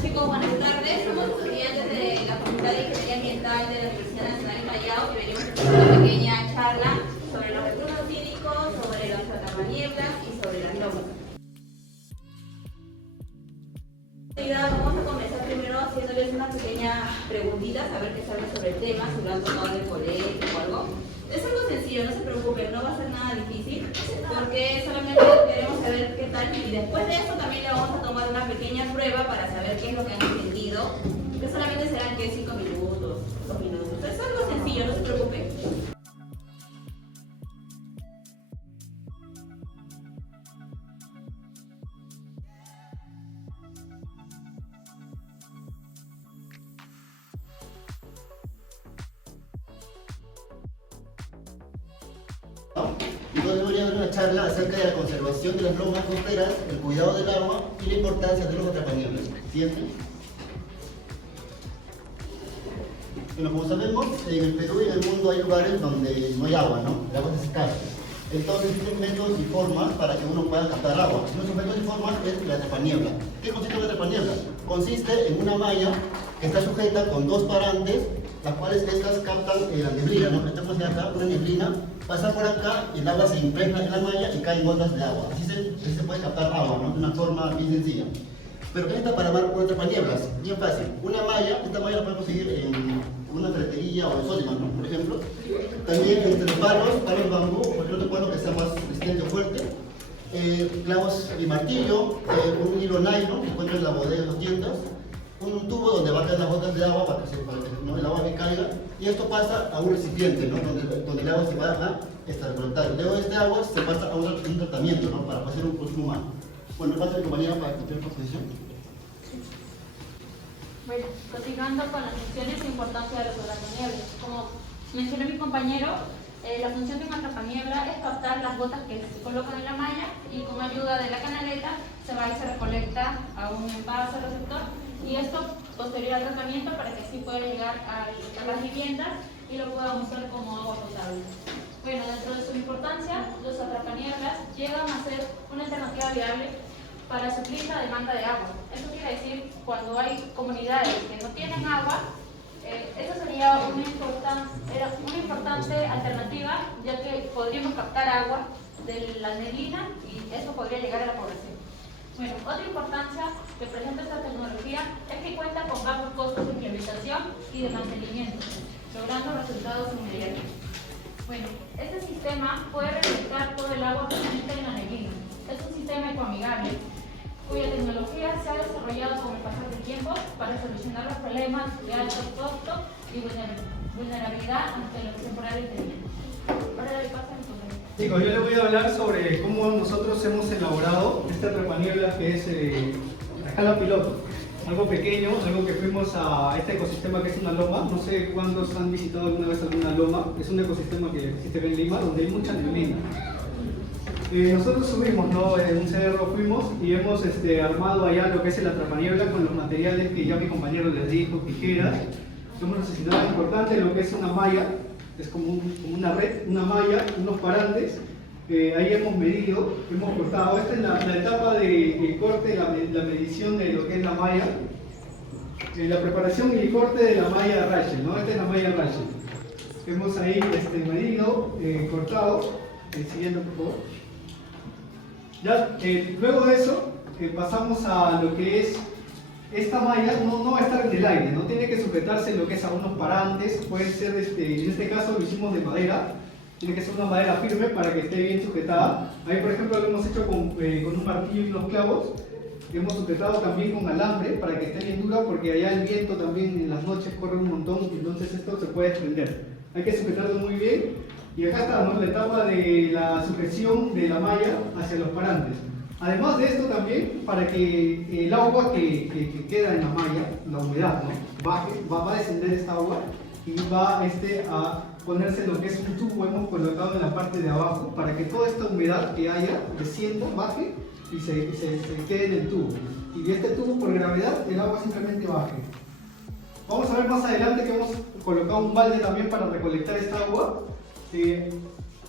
chicos, buenas tardes. Somos estudiantes de la Facultad de Ingeniería Ambiental de la Universidad Nacional de Callao y venimos a hacer una pequeña charla sobre los recursos hídricos, sobre los atrapanieblas y sobre las lomas. Vamos a comenzar primero haciéndoles una pequeña preguntita, a ver qué saben sobre el tema, si lo han tomado en el colegio o algo. Es algo sencillo, no se preocupen, no va a ser nada difícil, porque solamente queremos saber qué tal y después de eso también le vamos a tomar una pequeña prueba para saber qué es lo que han entendido, que solamente serán que 5 minutos, 2 minutos. Es algo sencillo, no se preocupen. Entonces voy a dar una charla acerca de la conservación de las lomas costeras, el cuidado del agua y la importancia de los atrapanieblas. ¿Sienten? Bueno, como sabemos, en el Perú y en el mundo hay lugares donde no hay agua, ¿no? El agua es escasa. Entonces existen métodos y formas para que uno pueda captar agua. Uno de esos métodos y formas es la atrapaniebla. ¿Qué consiste la atrapaniebla? Consiste en una malla que está sujeta con dos parantes, las cuales estas captan la neblina, ¿no? Esta cosa de acá, una neblina, pasa por acá y el agua se impregna en la malla y caen gotas de agua. Así se puede captar agua, ¿no? De una forma bien sencilla. Pero ¿qué necesita para armar un atrapanieblas? Bien fácil. Una malla, esta malla la pueden conseguir en una ferretería o en Soliman, ¿no? Por ejemplo. También entre palos de bambú, cualquier otro palo que sea más resistente o fuerte. Clavos y martillo, un hilo nylon que encuentran en la bodega de las tiendas. Un tubo donde va a caer las gotas de agua para que ¿no? El agua que caiga, y esto pasa a un recipiente, ¿no? donde el agua se va a recolectar. Luego de este agua se pasa a un tratamiento, ¿no? Para hacer un consumo humano. Bueno, me pasa mi compañera para continuar la exposición. Bueno, continuando con las funciones e importancia de los atrapanieblas. Como mencionó mi compañero, la función de un atrapaniebla es captar las gotas que se colocan en la malla y con ayuda de la canaleta se va y se recolecta a un envase receptor, y esto posterior al tratamiento para que así pueda llegar a las viviendas y lo puedan usar como agua potable. Bueno, dentro de su importancia, los atrapanieblas llegan a ser una alternativa viable para suplir la demanda de agua. Esto quiere decir, cuando hay comunidades que no tienen agua, esta sería una importante alternativa, ya que podríamos captar agua de la neblina y eso podría llegar a la población. Bueno, otra importancia que presenta esta tecnología es que cuenta con bajos costos de implementación y de mantenimiento, logrando resultados inmediatos. Bueno, este sistema puede recolectar todo el agua presente en la neblina. Es un sistema ecoamigable, cuya tecnología se ha desarrollado con el pasar del tiempo para solucionar los problemas de alto costo y vulnerabilidad ante los temporales de viento. Ahora le paso a mi compañero. Chicos, yo les voy a hablar sobre cómo nosotros hemos elaborado este atrapanieblas que es a escala piloto. Algo pequeño, algo que fuimos a este ecosistema que es una loma. No sé cuántos han visitado alguna vez alguna loma. Es un ecosistema que existe en Lima, donde hay mucha neblina. Nosotros subimos, ¿no? En un cerro fuimos y hemos armado allá lo que es el atrapaniebla con los materiales que ya mi compañero les dijo, tijeras. Hemos necesitado algo importante, lo que es una malla, es como una red, una malla, unos parantes. Ahí hemos medido, hemos cortado. Esta es la etapa de corte, la medición de lo que es la malla. La preparación y el corte de la malla Rachel, ¿no? Esta es la malla Rachel. Hemos ahí medido, cortado. Siguiendo, por favor. Ya, luego de eso, pasamos a lo que es esta malla. No va a estar en el aire, no tiene que sujetarse lo que es a unos parantes. Puede ser, en este caso lo hicimos de madera. Tiene que ser una madera firme para que esté bien sujetada. Ahí, por ejemplo, lo hemos hecho con un martillo y unos clavos. Hemos sujetado también con alambre para que esté bien dura, porque allá el viento también en las noches corre un montón, y entonces esto se puede desprender. Hay que sujetarlo muy bien. Y acá está, ¿no? La etapa de la sujeción de la malla hacia los parantes. Además de esto también, para que el agua que queda en la malla, la humedad, ¿no? Baje, va a descender esta agua y va a ponerse lo que es un tubo. Hemos colocado en la parte de abajo para que toda esta humedad que haya descienda, baje y se quede en el tubo. Y de este tubo, por gravedad, el agua simplemente baje. Vamos a ver más adelante que hemos colocado un balde también para recolectar esta agua.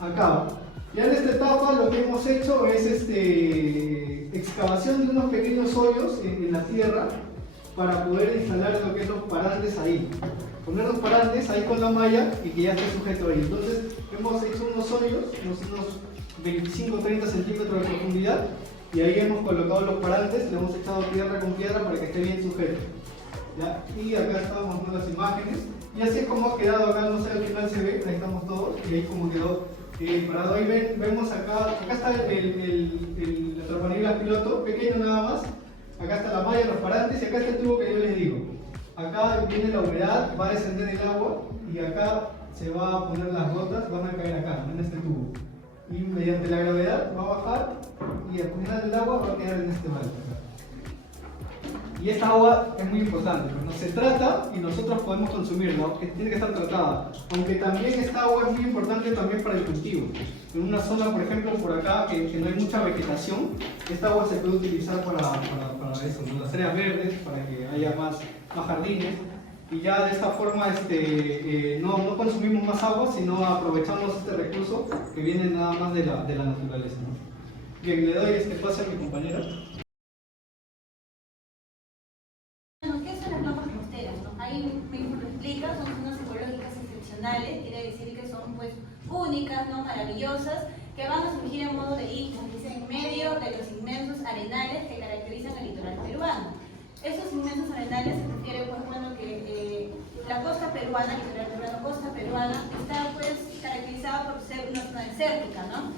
Acá. Ya en esta etapa lo que hemos hecho es excavación de unos pequeños hoyos en la tierra para poder instalar lo que es los parantes ahí. Poner los parantes ahí con la malla y que ya esté sujeto ahí. Entonces hemos hecho unos hoyos, unos 25-30 centímetros de profundidad, y ahí hemos colocado los parantes, le hemos echado piedra con piedra para que esté bien sujeto. ¿Ya? Y acá estamos mostrando las imágenes, y así es como ha quedado acá, no sé, al final se ve, ahí estamos todos, y ahí como quedó parado. Ahí vemos acá está la trapaniebla piloto, pequeño nada más, acá está la malla, los parantes, y acá está el tubo que yo les digo. Acá viene la humedad, va a descender el agua, y acá se va a poner las gotas, van a caer acá, en este tubo. Y mediante la gravedad va a bajar, y al final el agua va a quedar en este balde. Y esta agua es muy importante, ¿no? Se trata y nosotros podemos consumirla, que tiene que estar tratada. Aunque también esta agua es muy importante también para el cultivo. En una zona, por ejemplo, por acá, que no hay mucha vegetación, esta agua se puede utilizar para eso, ¿no? Las áreas verdes, para que haya más jardines. Y ya de esta forma no consumimos más agua, sino aprovechamos este recurso que viene nada más de la naturaleza, ¿no? Bien, le doy este pase a mi compañero. ¿Qué son las lomas costeras? Ahí mismo lo explica, son zonas ecológicas excepcionales, quiere decir que son pues únicas, ¿no? Maravillosas, que van a surgir en modo de islas, dice, en medio de los inmensos arenales que caracterizan el litoral peruano. Esos inmensos arenales se refiere, pues bueno, que la costa peruana, litoral peruano, costa peruana, está pues caracterizada por ser una zona desértica, ¿no?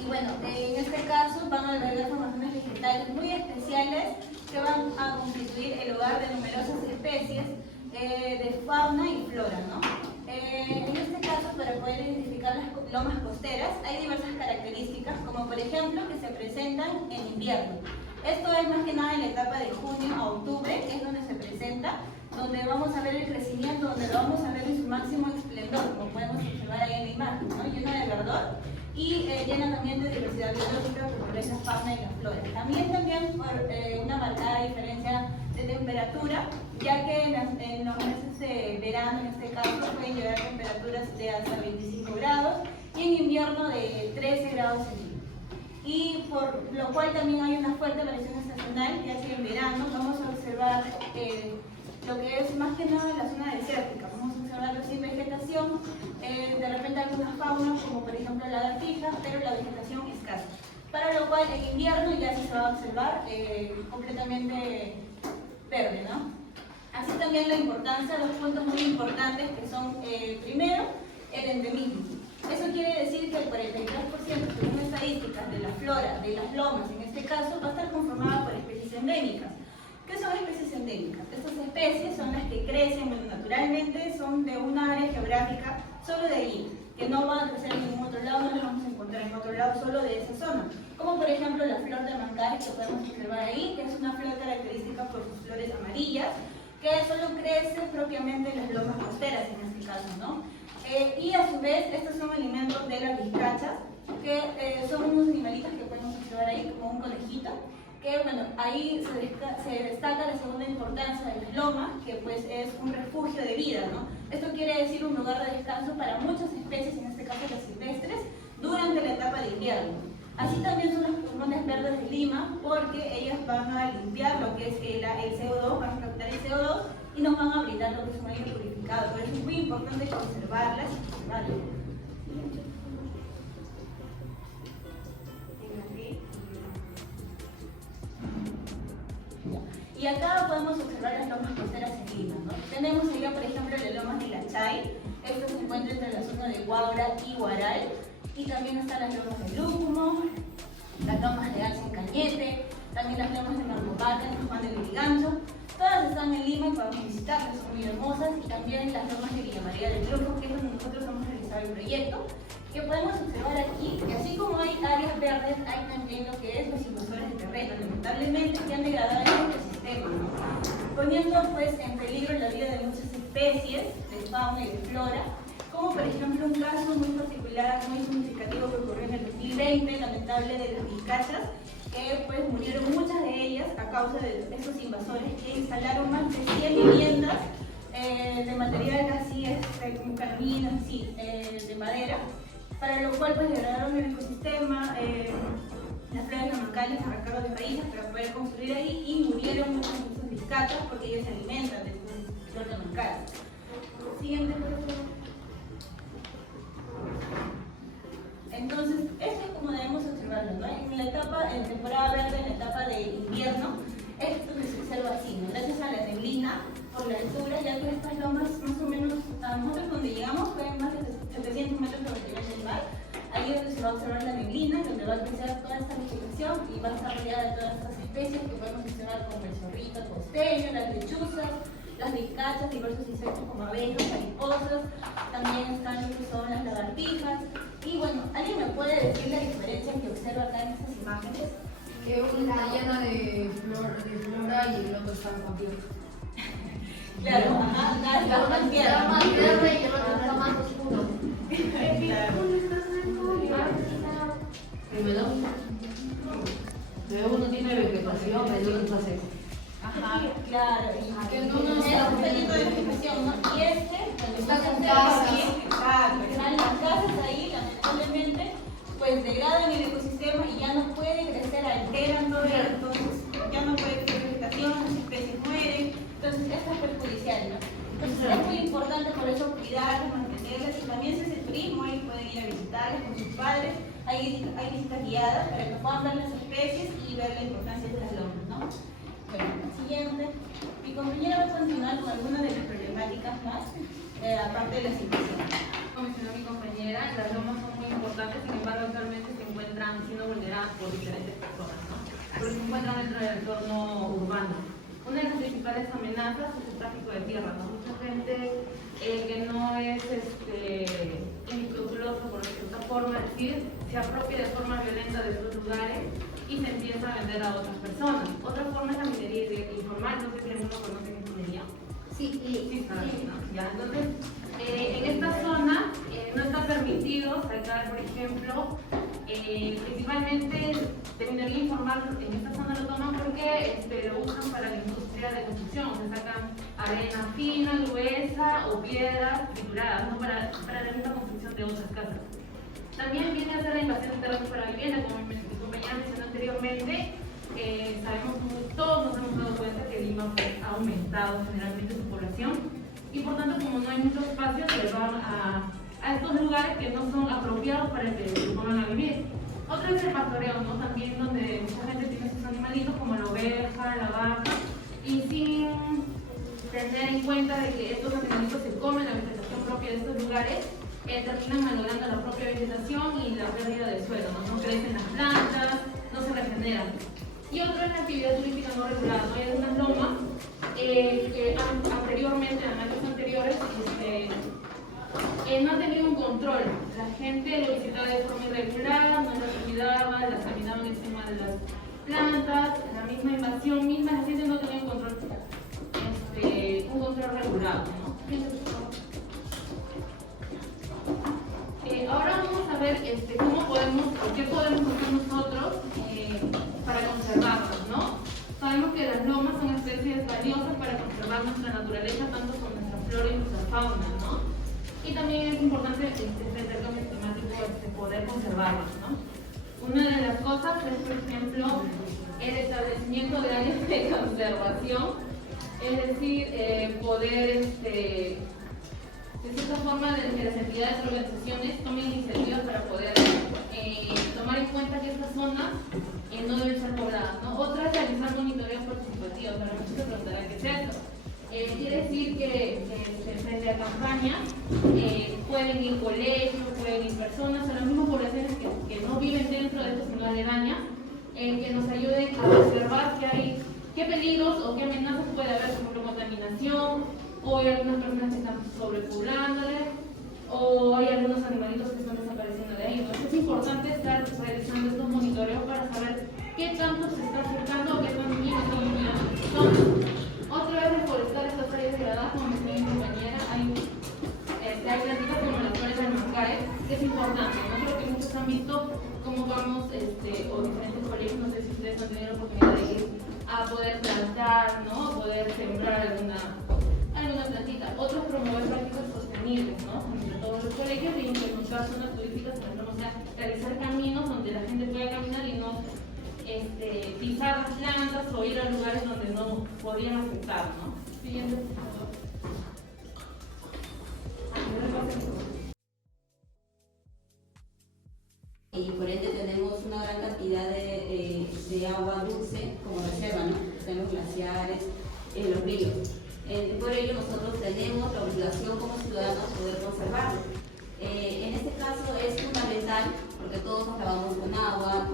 Y bueno, en este caso van a albergar formaciones vegetales muy especiales que van a constituir el hogar de numerosas especies de fauna y flora, ¿no? En este caso, para poder identificar las lomas costeras, hay diversas características, como por ejemplo que se presentan en invierno. Esto es más que nada en la etapa de junio a octubre, que es donde se presenta, donde vamos a ver el crecimiento, donde lo vamos a ver en su máximo esplendor, como podemos observar ahí en la imagen, ¿no? Llena de verdor y llena también de diversidad biológica por esa fauna y la flora. También por una marcada diferencia de temperatura, ya que en los meses de verano, en este caso, pueden llegar a temperaturas de hasta 25 grados y en invierno de 13 grados centígrados. Y por lo cual también hay una fuerte variación estacional, ya que en verano vamos a observar lo que es más que nada la zona desértica. Vamos a observarlo sin vegetación, de repente algunas faunas como por ejemplo lagartijas, pero la vegetación escasa. Para lo cual en invierno ya se va a observar completamente verde, ¿no? Así también la importancia, dos puntos muy importantes que son, primero, el endemismo. Eso quiere decir que el 43%, según estadísticas de la flora, de las lomas en este caso, va a estar conformada por especies endémicas. ¿Qué son especies endémicas? Estas especies son las que crecen, bueno, naturalmente son de una área geográfica solo de allí, que no van a crecer en ningún otro lado, no las vamos a encontrar en otro lado, solo de esa zona. Como por ejemplo la flor de Mancay, que podemos observar ahí, que es una flor característica por sus flores amarillas, que solo crece propiamente en las lomas costeras en este caso, ¿no? Y a su vez, estos son alimentos de las vizcachas, que son unos animalitos que podemos observar ahí, como un conejito, que bueno, ahí se destaca la segunda importancia de las lomas, que pues es un refugio de vida, ¿no? Esto quiere decir un lugar de descanso para muchas especies, en este caso las silvestres, durante la etapa de invierno. Así también son los pulmones verdes de Lima, porque ellas van a limpiar lo que es el CO2, van a captar el CO2 y nos van a brindar lo que es un aire purificado. Por eso es muy importante conservarlas y conservarlas. Y acá podemos observar las lomas costeras en Lima, ¿no? Tenemos allá, por ejemplo, las lomas de Lachay. Esto se encuentra entre la zona de Huaura y Huaral. Y también están las lomas de Lúcumo, las lomas de Alce en Cañete, también las lomas de Marcopata, en San Juan de Lurigancho. Todas están en Lima y podemos visitarlas, son muy hermosas. Y también las lomas de Villa María del Triunfo, que es donde nosotros hemos realizado el proyecto, que podemos observar aquí, que así como hay áreas verdes, hay también lo que es los invasores de terreno, lamentablemente que han degradado el ecosistema, ¿no? Poniendo pues en peligro la vida de muchas especies de fauna y de flora, como por ejemplo un caso muy particular, muy significativo que ocurrió en el 2020, lamentable, de las vizcachas, que pues murieron muchas de ellas a causa de estos invasores que instalaron más de 100 viviendas de material casi como carminas, sí, de madera, para lo cual pues degradaron el ecosistema, las flores namancales arrancaron de raíces para poder construir ahí y murieron muchas vizcachas. vizcachas porque ellos se alimentan de flor de mancar. Siguiente, por favor. Entonces, esto es como debemos observarlo, ¿no? En temporada verde, en la etapa de invierno, esto que se observa así, ¿no? Gracias a la neblina, por la altura, ya que estas lomas más o menos, a nosotros donde llegamos fue más de 700 metros sobre el nivel del mar. Ahí es donde se va a observar la neblina, donde va a crecer toda esta vegetación y va a estar rodeada de todas estas especies que podemos observar como el zorrito costeño, las lechuzas, las vizcachas, diversos insectos como abejas, mariposas, también están lo que son las lagartijas. Y bueno, ¿alguien me puede decir la diferencia que observa acá en estas imágenes? Que una está llena de flora y el otro está más abierto. Claro, ajá, acá está más Está más tierra. verde y el otro está más oscuro. Primero, uno tiene vegetación, el otro está seco. Ajá, claro. Y Que no nos está lleno de vegetación, ¿no? Y este, cuando Está se con observa casas. aquí, exacto, están las casas ahí, lamentablemente, pues degradan el ecosistema y ya no puede crecer, alteran todo, entonces ya no puede crecer vegetación, las especies mueren, entonces esto es perjudicial, ¿no? Entonces es muy importante por eso cuidarlas, mantenerlas y también si hace turismo, ahí pueden ir a visitarlas con sus padres, hay visitas guiadas para que puedan ver las especies y ver la importancia de las lomas, ¿no? Bueno, siguiente. Mi compañera va a continuar con algunas de las problemáticas más, aparte de la situación. Como mencionó mi compañera, las lomas son muy importantes, sin embargo actualmente se encuentran siendo vulneradas por diferentes personas, ¿no? Porque se encuentran dentro del entorno urbano. Una de las principales amenazas es el tráfico de tierra, ¿no? Mucha gente que no es inescrupuloso, por esta forma de decir, se apropia de forma violenta de estos lugares y se empieza a vender a otras personas. Otra forma es la minería informal, no sé si alguno conoce qué es minería. Sí, sabe, ¿no? Ya, entonces, en esta zona no está permitido sacar, por ejemplo, principalmente de minería informal, en esta zona lo toman porque lo usan para la industria de construcción, se sacan arena fina, gruesa o piedras trituradas, ¿no? para la misma construcción de otras casas. También viene a ser la invasión de terrenos para vivienda, como mi compañera mencionó anteriormente. Sabemos, todos nos hemos dado cuenta que Lima ha aumentado generalmente su población y por tanto, como no hay mucho espacio, se van a estos lugares que no son apropiados para que se pongan a vivir. Otro es el pastoreo, ¿no? También donde mucha gente tiene sus animalitos como la oveja, la vaca, y sin tener en cuenta de que estos animalitos se comen la vegetación propia de estos lugares, terminan malogrando la propia vegetación y la pérdida de suelo, ¿no? No crecen las plantas, no se regeneran. Y otro es la actividad turística no regulada, ¿no? Hay algunas lomas que anteriormente, en años anteriores, no han tenido un control. La gente lo visitaba de forma irregular, no las cuidaba, las caminaban encima de las plantas, la misma invasión misma, la gente no tenía un control regulado, ¿no? Ahora vamos a ver cómo podemos, o qué podemos hacer nosotros para conservarlas, ¿no? Sabemos que las lomas son especies valiosas para conservar nuestra naturaleza, tanto con nuestra flora y nuestra fauna, ¿no? Y también es importante frente al cambio climático poder conservarlas, ¿no? Una de las cosas es, por ejemplo, el establecimiento de áreas de conservación, es decir, poder de cierta forma, que las entidades y organizaciones tomen iniciativas para poder tomar en cuenta que estas zonas no deben ser pobladas, ¿no? Otra es realizar monitoreos participativos. Para muchos se preguntarán qué es esto. Quiere decir que frente a campañas pueden ir colegios, pueden ir personas, o las mismas poblaciones que no viven dentro de esto, sino aledañas, que nos ayuden a observar qué peligros o qué amenazas puede haber, por ejemplo, contaminación, o hay algunas personas que están sobrepoblándoles, o hay algunos animalitos que están desapareciendo de ahí. Entonces es importante estar realizando estos monitoreos para saber qué tanto se está acercando o qué tan bien están viviendo las zonas. Otra vez reforestar estas áreas degradadas, como mencionó mi compañera, hay plantitas como las flores del mancae, que es importante, ¿no? Creo que muchos han visto cómo vamos, o diferentes colegios, no sé si ustedes han tenido la oportunidad de ir a poder plantar, ¿no? Poder sembrar alguna plantita. Otros promover prácticas sostenibles, ¿no? Entre todos los colegios y implementar zonas turísticas, por ejemplo, o sea, realizar caminos donde la gente pueda caminar y no pisar las plantas o ir a lugares donde no podrían afectar, ¿no? Siguiente, por favor. Y por ende tenemos una gran cantidad de agua dulce como reserva, ¿no? Tenemos glaciares, los ríos. Por ello nosotros tenemos la obligación como ciudadanos poder conservarlo. En este caso es fundamental porque todos nos lavamos con agua,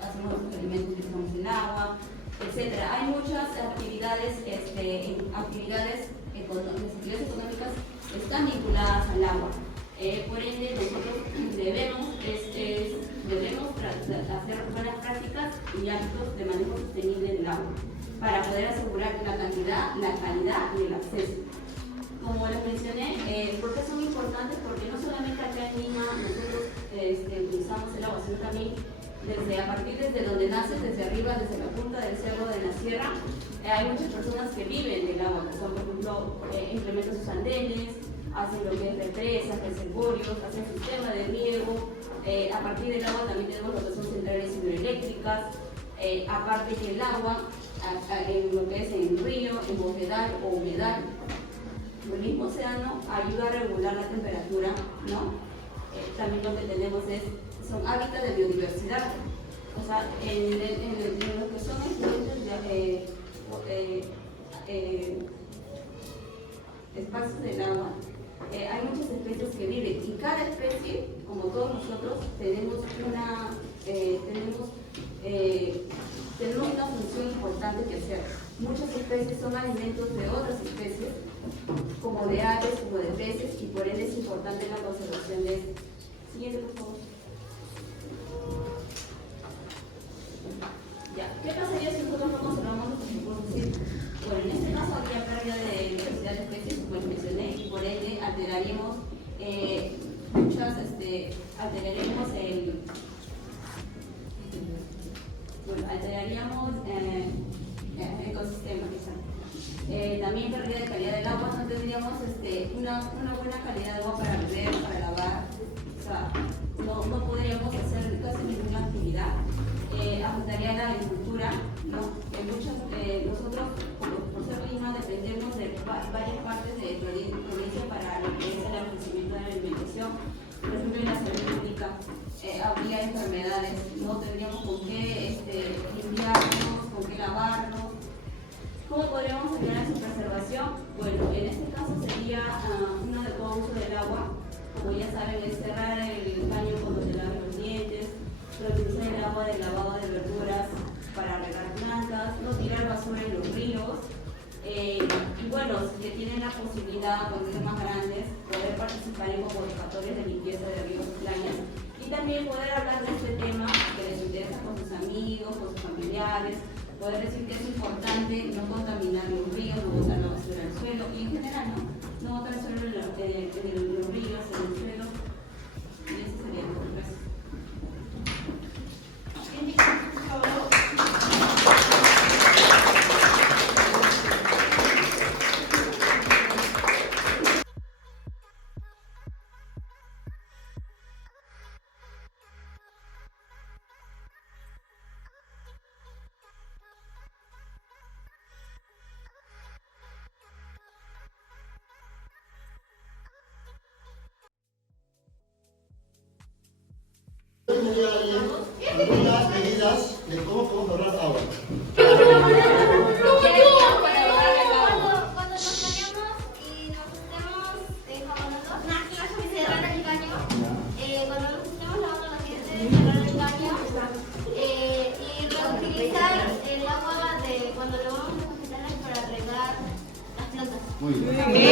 hacemos los alimentos que usamos el agua, etc. Hay muchas actividades económicas que están vinculadas al agua. Por ende, nosotros debemos hacer buenas prácticas y hábitos de manejo sostenible del agua para poder asegurar la cantidad, la calidad y el acceso. Como les mencioné, ¿por qué son importantes? Porque no solamente acá en Lima nosotros utilizamos el agua, sino también a partir desde donde nace, desde arriba, desde la punta del cerro de la sierra, hay muchas personas que viven del agua, que son, por ejemplo, implementan sus andenes, hacen lo que es represas, reservorios, hacen sistema de riego. A partir del agua también tenemos lo que son centrales hidroeléctricas. Aparte que el agua, en lo que es en río, en bofedal o humedal, el mismo océano ayuda a regular la temperatura, ¿no? También lo que tenemos son hábitats de biodiversidad. O sea, en lo que son influentes espacios del agua, hay muchas especies que viven y cada especie, como todos nosotros, tenemos una función importante que hacer. Muchas especies son alimentos de otras especies, como de aves, como de peces, y por ende es importante la conservación de estos. Siguiente, por favor. Ya. ¿Qué pasaría si nosotros no conservamos los recursos? Bueno, en este caso habría pérdida de diversidad de especies, como les mencioné, y por ende alteraríamos el ecosistema, también pérdida de calidad del agua, no tendríamos una buena calidad de agua para beber, para lavar, o sea, no podríamos hacer casi ninguna actividad. Afectaría la agricultura, ¿no? Nosotros, por ser Lima, dependemos de varias partes de provincia para lo que es el abastecimiento de la alimentación. Por ejemplo, en la salud pública habría enfermedades, no tendríamos con qué limpiarnos, con qué lavarnos. ¿Cómo podríamos ayudar a su preservación? Bueno, en este caso sería un adecuado uso del agua. Como ya saben, es cerrar el caño cuando se lavan los dientes, reutilizar el agua del lavado de verduras para regar plantas, no tirar basura en los ríos, y bueno, que tienen la posibilidad, cuando sean más grandes, poder participar en convocatorias de limpieza de ríos y playas, y también poder hablar de este tema que les interesa con sus amigos, con sus familiares, poder decir que es importante no contaminar los ríos, no botar la basura al suelo, y en general no botar el suelo en los ríos, en el suelo, y eso sería todo. Gracias. Algunas medidas de cómo podemos ahorrar agua. Cuando nos bañamos y nos estemos cerrar el caño, cuando nos estemos lavando los dientes, cerrar el caño y reutilizar el agua de cuando lavamos los vegetales para regar las plantas. Muy bien.